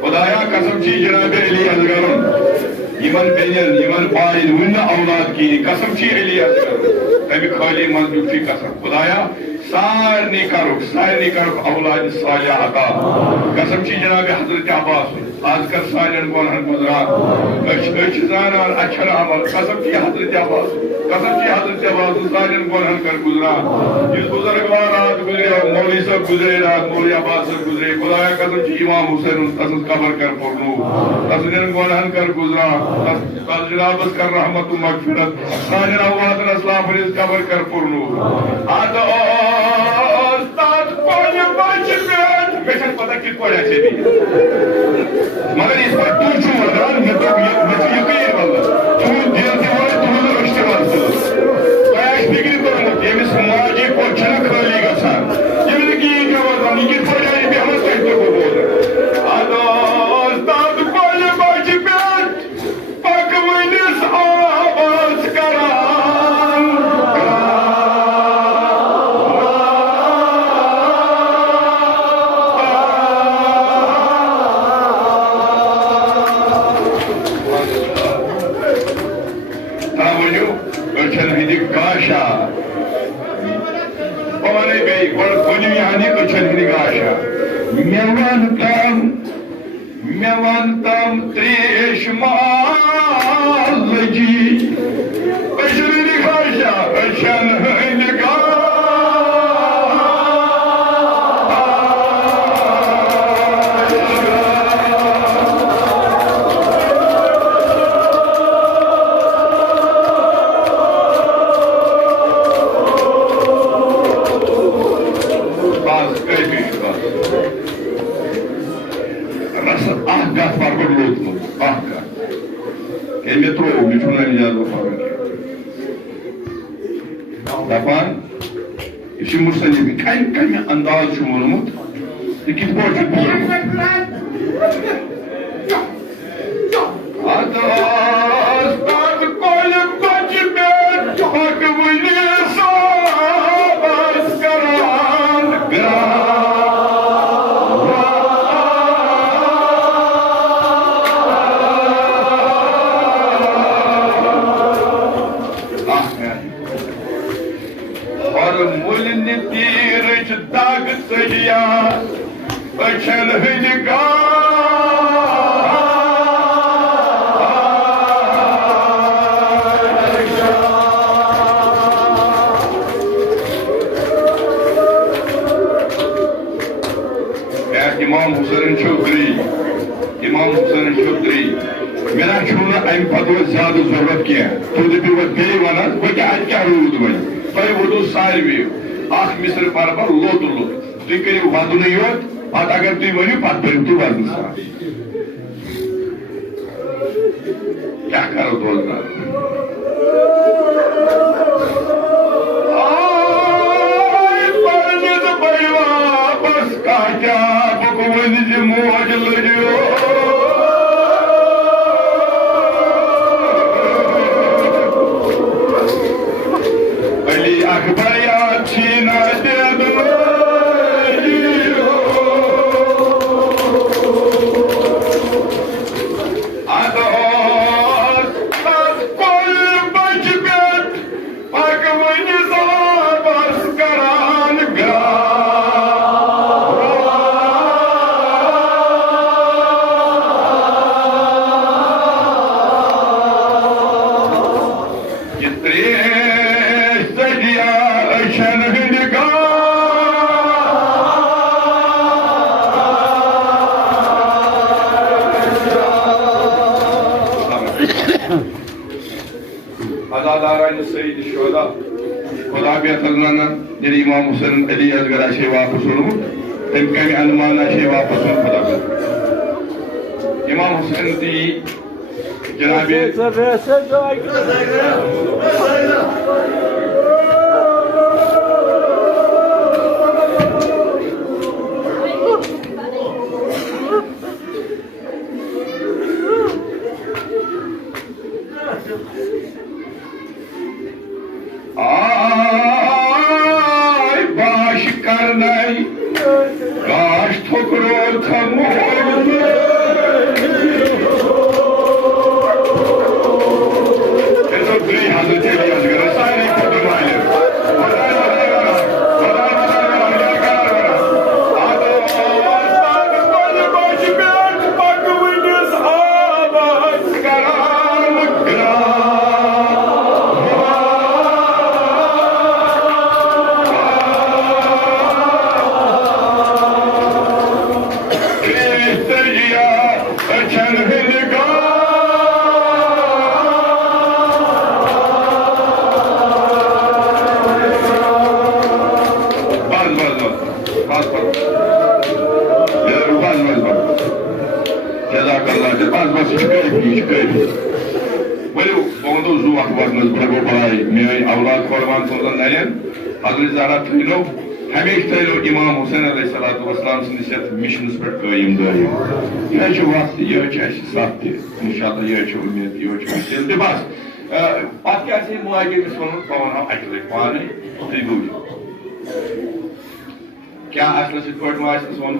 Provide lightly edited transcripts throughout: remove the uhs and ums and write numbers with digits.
खुदाया कसम छी जनाब अली असगर यमन बेन यमन वालिद वन औलाद की कसम छी अली असगर तमी खाली मंजूर छी कसम खुदाया सारनी करुक औलाद सालिह अता कसम छी जनाब हजरत अब्बास आजकल सालिन गुनाहन गुजरा जानान अच्छा अमल कसम छी हजरत अब्बास सालिन गुनाहन कर गुजरा इस बुजुर्गवार रात गुजरे मौलवी साहब गुजरे रात मौलवी अब्बास साहब गुजरे खुदाया कसम छी इमाम हुसैन तसस कबर कर पुरनु तसदिन गुनाहन कर गुजरा तस जनाबस कर रहमत व मगफिरत सालिन औलाद अस्लाम फरिज कबर कर पुरनु आद उस्ताद कोई बच बेशक पता कित पड़ा छे मगर इस पर तू छू वरदान मैं तो यकीन वाला तू दिल से वाले तू इस्तेमाल कर कैश डिग्री पर ये समाज को छन खाली गसा ये की जवाब ये पड़ा है भी हम कहते को बोल आदो उस्ताद कोई बच पकवनी आवाज करा मेवंतम त्रेश मालजी अशरी खाशा अशन निगा दपान यह मुसलिम कम अंदाज वोनमुत कित इमाम हुसैन चौधरी मेरा छूना अम पद ज्यादा जरूरत क्या तुम दपो बे वन क्या रूद वो तुम वो सारे मिसर पर लोत लोत तुम करो वदन योत पत अगर तुम वनो पे पो तुम वजन सा क्या करो दोस्त मोज लड़ो अली अखबर छीना दे इमाम हुसैन अली असगर वापस ओनमुत तम कम अनुमान वापस ओन खुदा इमाम हुसैन दी जनाब Ay baş karnay, baş tokro kamol. Eso gri Hazreti Ali yazgara sahne kudurmayla. हमेशा इमाम हुसैन अलैहिस्सलाम मिशनस पे कायम दायम यह वक्त यह सत इंशाल्लाह यह उम्मीद यह वसील तो बस पत क्या मुआजिम वो बह वो अकि लि पाने तुम बूझ क्या असलस वो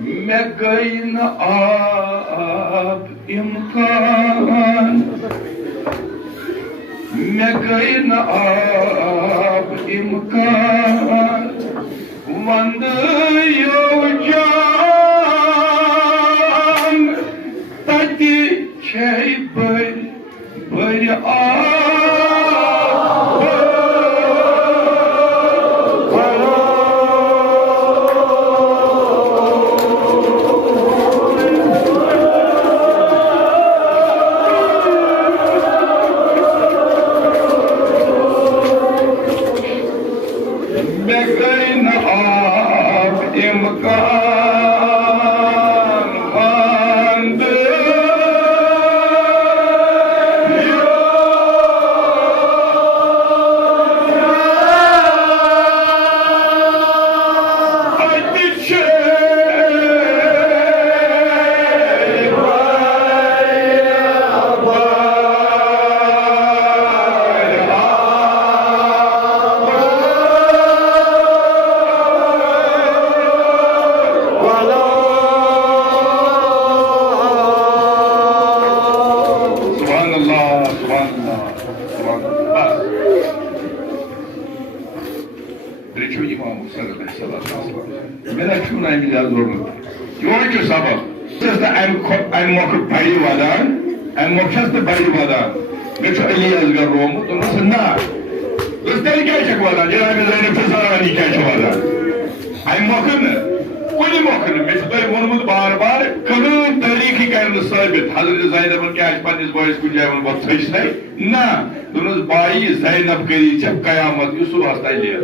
मे गई न आब इम्कान मे गई न आब इम्कान वंद यो जान तति छे बर बर कयामत सुबह लियल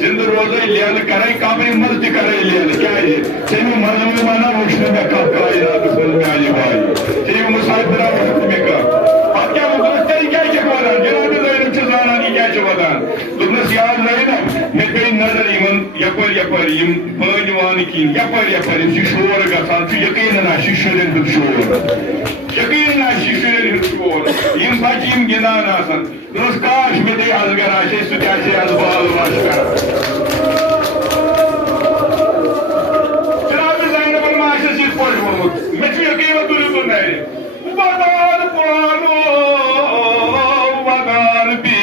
जिंद रोज लियल कर कब्र मज तक लियल क्या मरन माना वुन मे कायनात भाई चेम मुसाफिरा वो मे क्या तेल क्या वादान जनाब ज़ैनब जानान यह क्या वादान दोपनस याद ज़ैनब मे गई नजर यपर यपर पान कह यपर शोर गसान यकीन शुरन हूं शोर यकीन शुरन हूं शोर बच्चे गिंदान काश मे दे असगर आे सह आज बाल वाश कर जनाब ज़ैनबन मा पोट वोनमुत मे यकीन तुल नारे वदान पानो वदान बे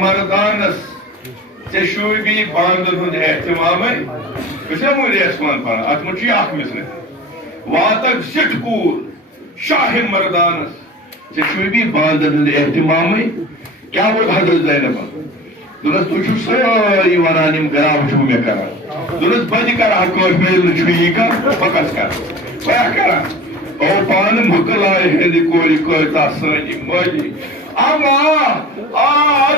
मर्दानस से शूबी बांदन हुन एहतमाम रेसमान पर अत मुझे मिसल वातक सिटकूर शाह मर्दानस से शूबी बांदन हुन एहतमाम क्या वो हजरत ज़ैनब दुनस तुझु सारी वनान गराब छू मे कर दुनस बज कर मेल का बकस कर क्या कर ओ पान मुकलाए हिंद कोरी कोता सनी मजी अमा आज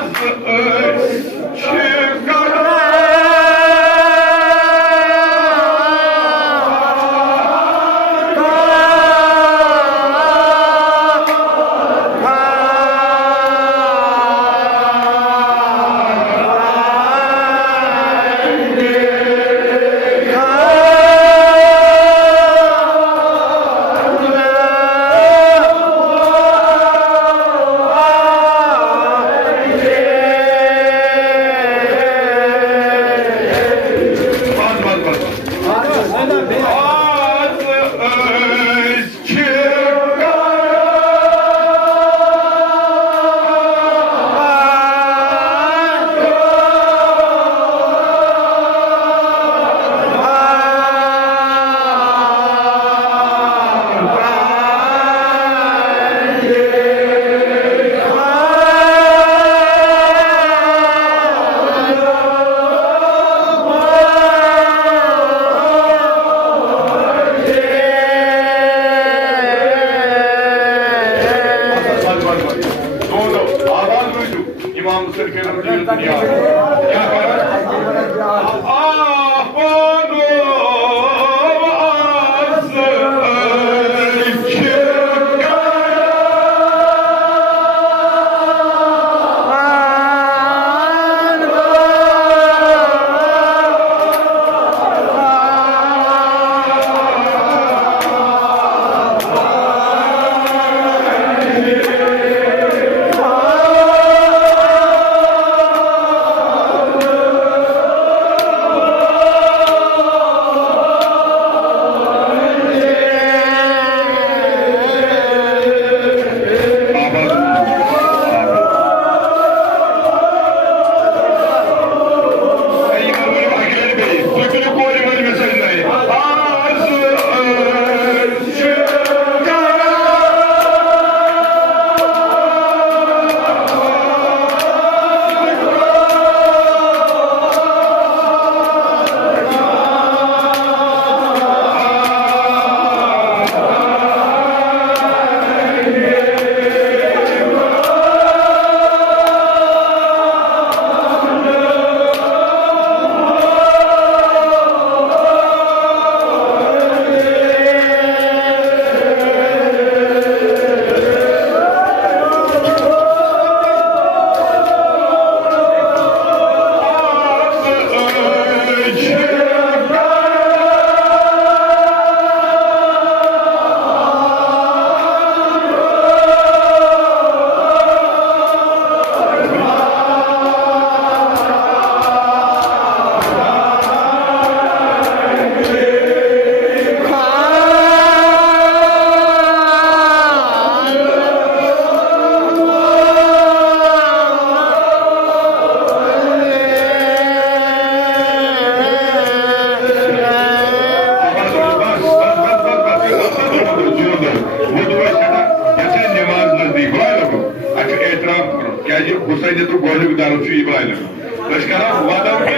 Husayn to go to the tree by them. Let's get up, what are we? I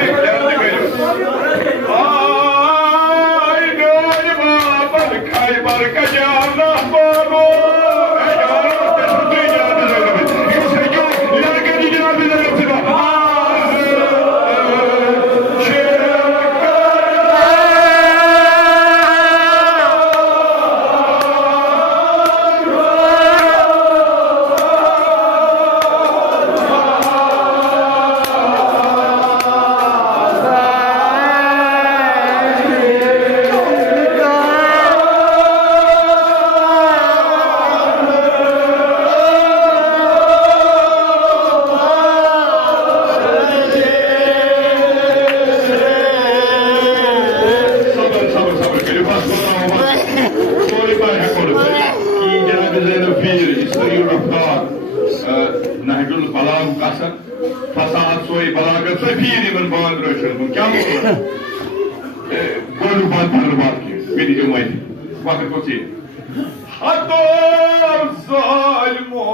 know the Kai Barkajana. फसाद सोई बलागत सफीर इमन बांध रोशन क्या बोल गोलू बात भर बात की मेरी जो मैं वक्त को सी हदर जालिमो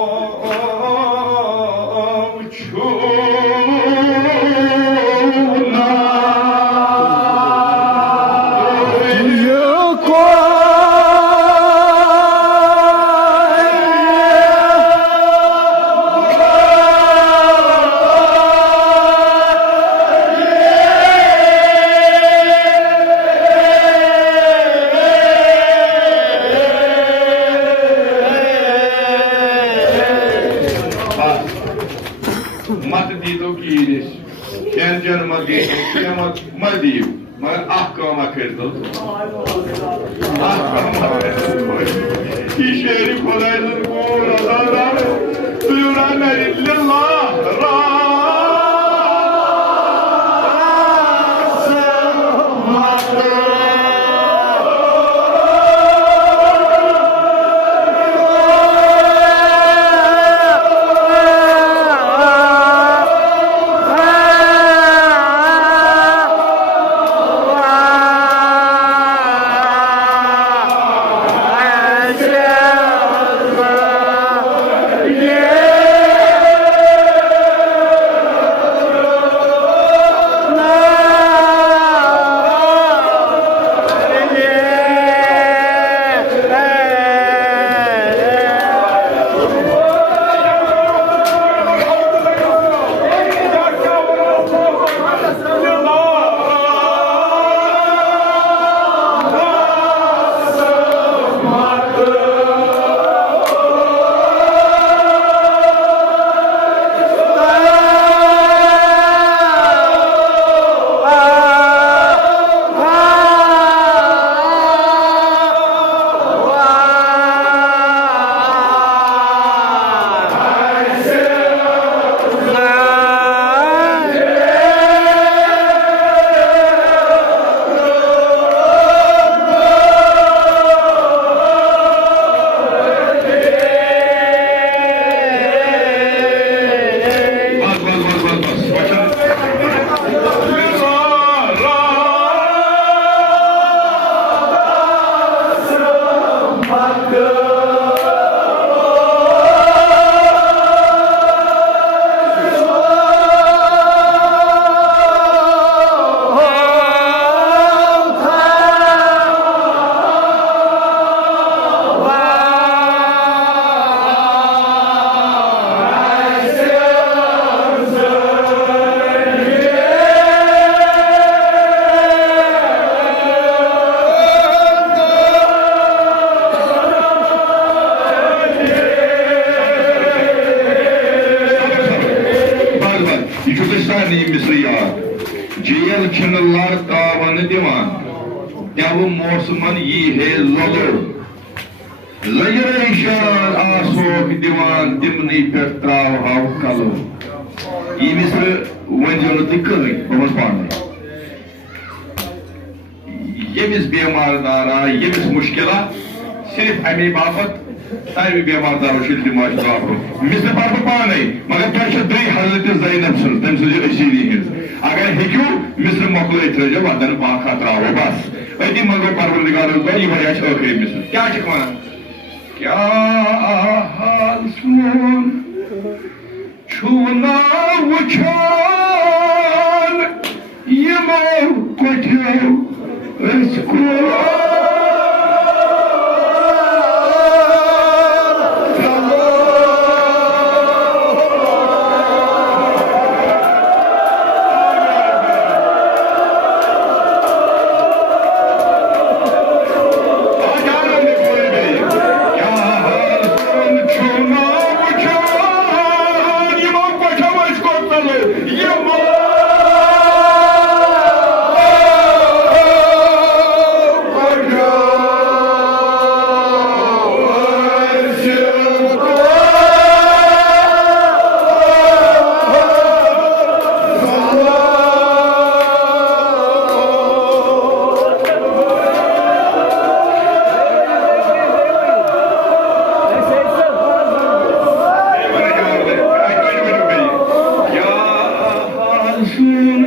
मगर काम कर दो शेरी खुदा मौसमन यी है लगर आसोक दिवान दिमनी पे त्राव हाव कलो यी मिस्र वंजो न तिकई बमस पाने यमिस बेमार दारा यमिस मुश्किला सिर्फ अमी बापत सारी बेमार दारो शिल दिमाग दारो मिस्र पाप पाने मगर क्या द्री हजरत ज़ैनब सुन तम सुजे अशीरी हिज अगर हेक्यू मिस्र मकलो इतरे वदन पाखा त्राव बस अति मंगो परवरदिगार को ये बड़ा आखिरी मिसल क्या चिकवाना क्या हाल सुन छुना वुछान ये मो कोठ्यो इसको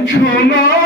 छुना